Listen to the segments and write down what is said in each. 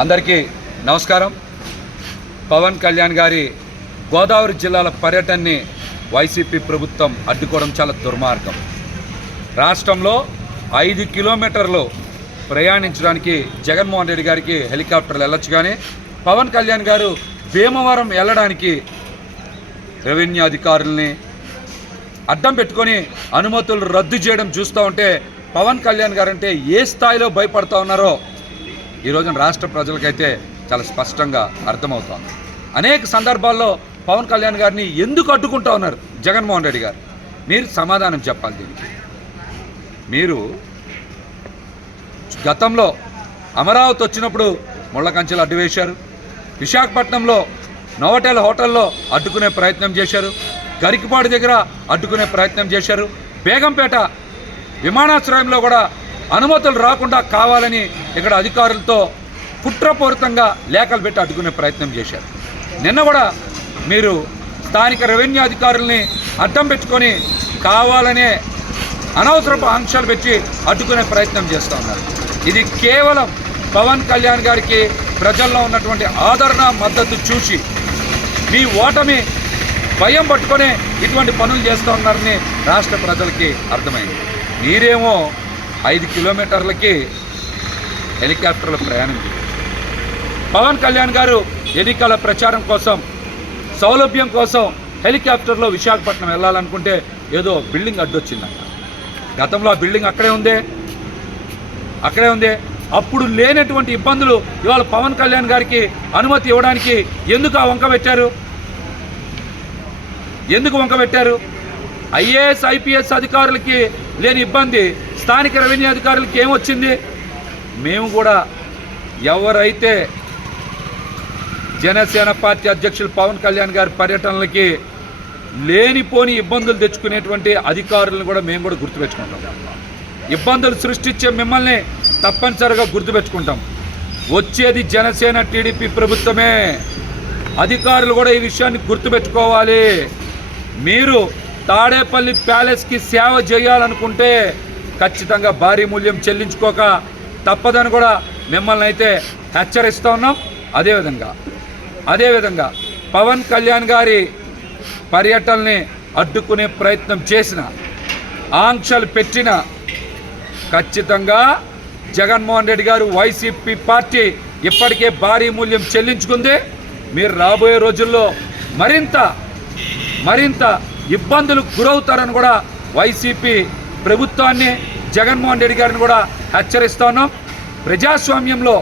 అందరికీ నమస్కారం. పవన్ కళ్యాణ్ గారి గోదావరి జిల్లాల పర్యటనని వైసీపీ ప్రభుత్వం అడ్డుకోవడం చాలా దుర్మార్గం. రాష్ట్రంలో 5 కిలోమీటర్లు ప్రయాణించడానికి జగన్మోహన్ రెడ్డి గారికి హెలికాప్టర్లు వెళ్ళొచ్చు, కానీ పవన్ కళ్యాణ్ గారు భీమవరం వెళ్ళడానికి రెవెన్యూ అధికారుల్ని అడ్డం పెట్టుకొని అనుమతులు రద్దు చేయడం చూస్తూ ఉంటే పవన్ కళ్యాణ్ గారు అంటే ఏ స్థాయిలో భయపడుతూ ఉన్నారో ఈరోజు రాష్ట్ర ప్రజలకైతే చాలా స్పష్టంగా అర్థమవుతోంది. అనేక సందర్భాల్లో పవన్ కళ్యాణ్ గారిని ఎందుకు అడ్డుకుంటూ ఉన్నారు జగన్మోహన్ రెడ్డి గారు? మీరు సమాధానం చెప్పాలి దీనికి. మీరు గతంలో అమరావతి వచ్చినప్పుడు ముళ్ళ కంచెలు అడ్డు వేశారు, విశాఖపట్నంలో నోవటెల్ హోటల్లో అడ్డుకునే ప్రయత్నం చేశారు, గరికిపాడు దగ్గర అడ్డుకునే ప్రయత్నం చేశారు, బేగంపేట విమానాశ్రయంలో కూడా అనుమతులు రాకుండా కావాలని ఇక్కడ అధికారులతో కుట్రపూరితంగా లేఖలు పెట్టి అడ్డుకునే ప్రయత్నం చేశారు. నిన్న కూడా మీరు స్థానిక రెవెన్యూ అధికారుల్ని అడ్డం పెట్టుకొని కావాలనే అనవసరపు ఆంక్షలు పెట్టి అడ్డుకునే ప్రయత్నం చేస్తూ ఉన్నారు. ఇది కేవలం పవన్ కళ్యాణ్ గారికి ప్రజల్లో ఉన్నటువంటి ఆదరణ మద్దతు చూసి మీ ఓటమి భయం పట్టుకొని ఇటువంటి పనులు చేస్తూ ఉన్నారని రాష్ట్ర ప్రజలకి అర్థమైంది. మీరేమో 5 కిలోమీటర్లకి హెలికాప్టర్ల ప్రయాణం చేశారు. పవన్ కళ్యాణ్ గారు ఎన్నికల ప్రచారం కోసం సౌలభ్యం కోసం హెలికాప్టర్లో విశాఖపట్నం వెళ్ళాలనుకుంటే ఏదో బిల్డింగ్ అడ్డొచ్చిందంట. గతంలో ఆ బిల్డింగ్ అక్కడే ఉందే. అప్పుడు లేనటువంటి ఇబ్బందులు ఇవాళ పవన్ కళ్యాణ్ గారికి అనుమతి ఇవ్వడానికి ఎందుకు ఆ వంక పెట్టారు? ఐఏఎస్ ఐపీఎస్ అధికారులకి లేని ఇబ్బంది స్థానిక రెవెన్యూ అధికారులకి ఏమొచ్చింది? మేము కూడా ఎవరైతే జనసేన పార్టీ అధ్యక్షులు పవన్ కళ్యాణ్ గారి పర్యటనలకి లేనిపోని ఇబ్బందులు తెచ్చుకునేటువంటి అధికారులను కూడా మేము కూడా గుర్తుపెట్టుకుంటాం. ఇబ్బందులు సృష్టించే మిమ్మల్ని తప్పనిసరిగా గుర్తుపెట్టుకుంటాం. వచ్చేది జనసేన టీడీపీ ప్రభుత్వమే. అధికారులు కూడా ఈ విషయాన్ని గుర్తుపెట్టుకోవాలి. మీరు తాడేపల్లి ప్యాలెస్కి సేవ చేయాలనుకుంటే ఖచ్చితంగా భారీ మూల్యం చెల్లించుకోక తప్పదని కూడా మిమ్మల్ని అయితే హెచ్చరిస్తూ ఉన్నాం. అదేవిధంగా పవన్ కళ్యాణ్ గారి పర్యటనని అడ్డుకునే ప్రయత్నం చేసిన, ఆంక్షలు పెట్టిన ఖచ్చితంగా జగన్మోహన్ రెడ్డి గారు వైసీపీ పార్టీ ఇప్పటికే భారీ మూల్యం చెల్లించుకుంది. మీరు రాబోయే రోజుల్లో మరింత ఇబ్బందులు గురవుతారని కూడా వైసీపీ ప్రభుత్వాన్ని జగన్మోహన్ రెడ్డి గారిని కూడా హెచ్చరిస్తా ఉన్నాం. ప్రజాస్వామ్యంలో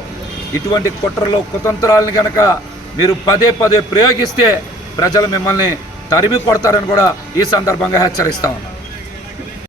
ఇటువంటి కుట్రలు కుతంత్రాలను కనుక మీరు పదే ప్రయోగిస్తే ప్రజలు మిమ్మల్ని తరిమి కొడతారని కూడా ఈ సందర్భంగా హెచ్చరిస్తా ఉన్నాం.